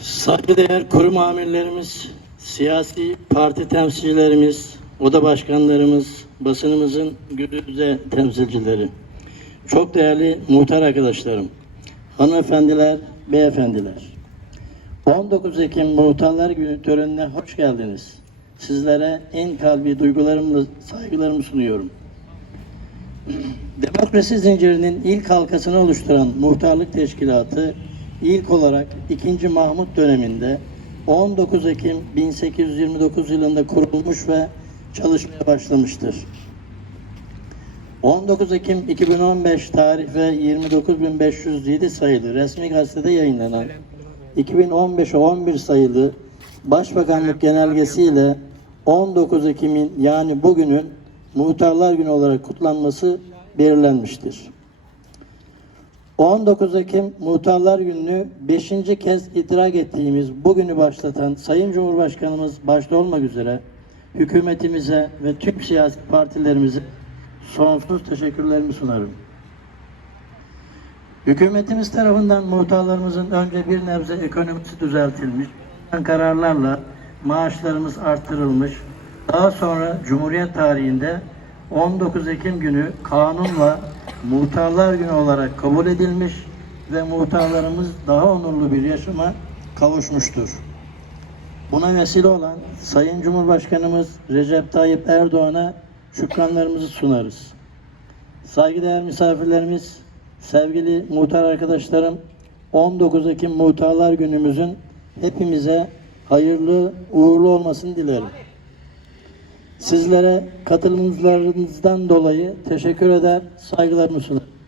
Saygıdeğer kurum amirlerimiz, siyasi parti temsilcilerimiz, oda başkanlarımız, basınımızın güdüze temsilcileri, çok değerli muhtar arkadaşlarım, hanımefendiler, beyefendiler. 19 Ekim Muhtarlar Günü törenine hoş geldiniz. Sizlere en kalbi duygularımla saygılarımı sunuyorum. Demokrasi zincirinin ilk halkasını oluşturan muhtarlık teşkilatı ilk olarak 2. Mahmut döneminde 19 Ekim 1829 yılında kurulmuş ve çalışmaya başlamıştır. 19 Ekim 2015 tarih ve 29507 sayılı resmi gazetede yayınlanan 2015'e 11 sayılı Başbakanlık genelgesiyle 19 Ekim'in yani bugünün Muhtarlar Günü olarak kutlanması belirlenmiştir. 19 Ekim Muhtarlar Günü'nü 5. kez idrak ettiğimiz bugünü başlatan Sayın Cumhurbaşkanımız başta olmak üzere hükümetimize ve tüm siyasi partilerimize sonsuz teşekkürlerimi sunarım. Hükümetimiz tarafından muhtarlarımızın önce bir nebze ekonomisi düzeltilmiş, kararlarla maaşlarımız arttırılmış, daha sonra Cumhuriyet tarihinde 19 Ekim günü kanunla Muhtarlar Günü olarak kabul edilmiş ve muhtarlarımız daha onurlu bir yaşama kavuşmuştur. Buna vesile olan Sayın Cumhurbaşkanımız Recep Tayyip Erdoğan'a şükranlarımızı sunarız. Saygıdeğer misafirlerimiz, sevgili muhtar arkadaşlarım, 19 Ekim Muhtarlar Günümüzün hepimize hayırlı, uğurlu olmasını dilerim. Sizlere katılımlarınızdan dolayı teşekkür eder, saygılarımı sunarım.